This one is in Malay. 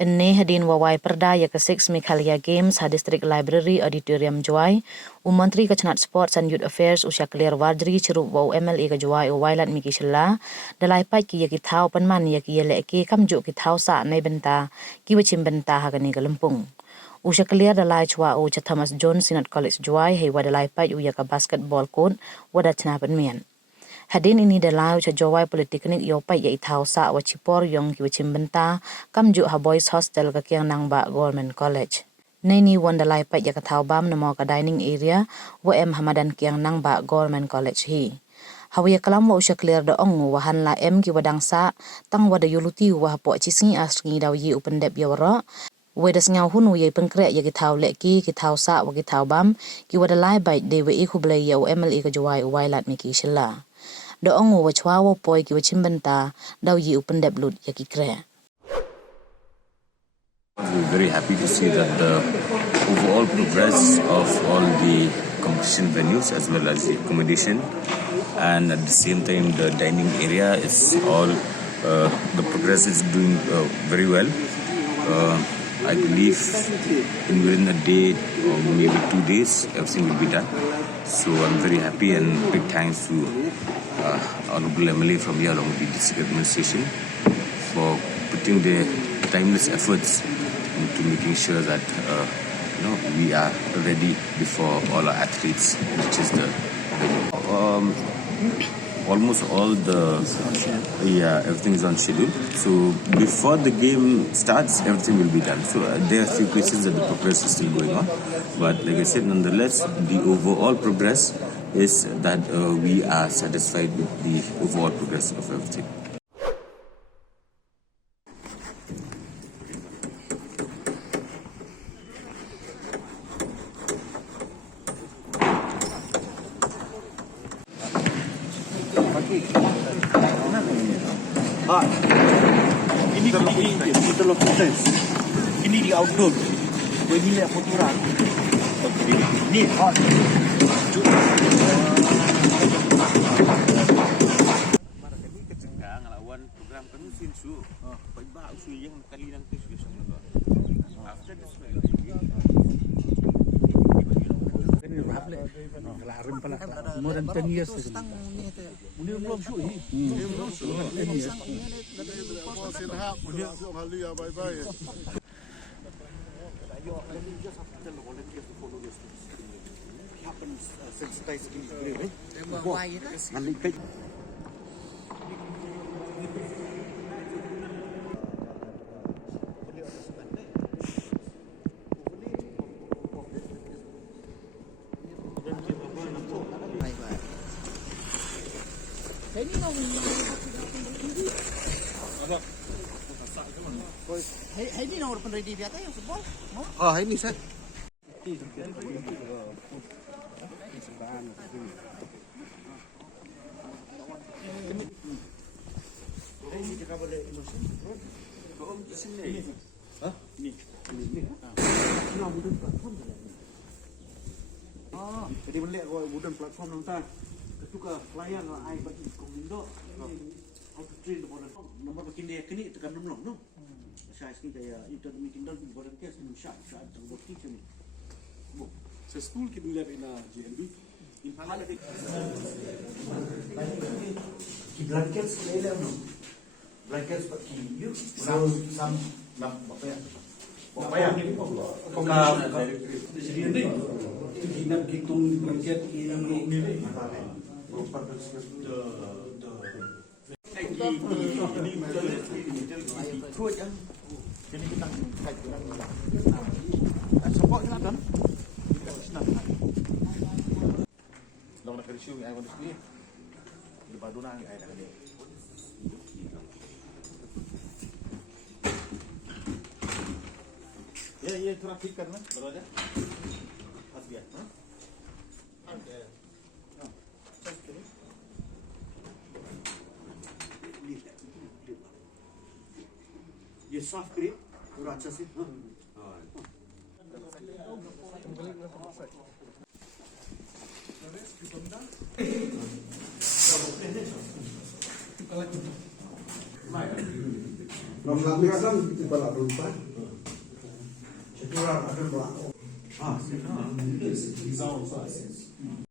Ini hadin Wawai Perda ya ke-6 Meghalaya Games ha District Library Auditorium Jowai. Menteri Kecenat Sports and Youth Affairs Shakliar Wardri cerup wau MLA ke Jowai Wailat Miki Shella dalai pai ki ya ki thau panman ya ki yele ki kamjuk ki thau sa neibynta ki wachim benta ha kani ke Lempung. Shakliar dalai chwa cha Thomas Jones Sinat College Jowai hei wa dalai pai ya ka basketball court wada chna panmian. Hadin ini dalai cha Jowai Polytechnic yo pai ya ithau sa wa chipor yong ki wachim benta kamjuk ha boys hostel ka kyang nang ba Government College. Nini wan dalai pai ya ka thau bam namo ka dining area wa em hamadan kyang nang ba Government College hi. Hawiya kalam wa Shakliar da ong wa han la em ki wadang sa tang wada yuluti wa po chisngi asngi daw yi upendep ya wara. Weda Sñiawhun wa pynkhreh ya ki thau le ki thau sa wa ki thau bam ki wada lai bai de we ikhuble ya MLA ka Jowai Wailat Miki Shella. Da ong wa chwa wa poi ki wachim benta daw yi upendep lut ya ki kreh. We're very happy to see that the overall progress of all the competition venues as well as the accommodation and at the same time the dining area is all the progress is doing very well. I believe within a day or maybe 2 days everything will be done. So I'm very happy and big thanks to Honorable MLA from here along with the district administration for putting their timeless efforts into making sure that we are ready before all our athletes, which is the venue. Almost all everything is on schedule. So before the game starts, everything will be done. So there are a few places that the progress is still going on, but like I said, nonetheless, the overall progress is that we are satisfied with the overall progress of everything. Kita lakukan ini di outdoor. Ini lihat fotoran. Ni hot. Kami kecenggang lawan program kami sinsu. Paiba usul yang kali nanti sudah. After this more than 10 years. Ini belum shoot ni. Belum shoot. 10 years. Ini nomor penredi biasa yang sebol. Oh, ini saya. Ini kita boleh ilusin. Kau sini. Hah? Ini. Oh, jadi boleh kau wooden platform nonton. Ketuka pelayan lah ai bagi kong indo. How to train the modern. Nomor begini kini tekan nomor no. Saya sekali kaya itu meeting dan volunteers in shop tang bukti ni. So school ki dula ina JLB in pala de Ki blankets le no. Blankets ki you some apa ya? Apa ya? jadi ni dinak gitung blanket yang ni Jadi kita support kan? Long nak issue ai want to see. Di baduna ai nak ni. Ya traffic kan baru aja. Pas dia, ha? Ada. ये soft cream पूरा अच्छा से Kalau kadang kita balap lupa. Ah,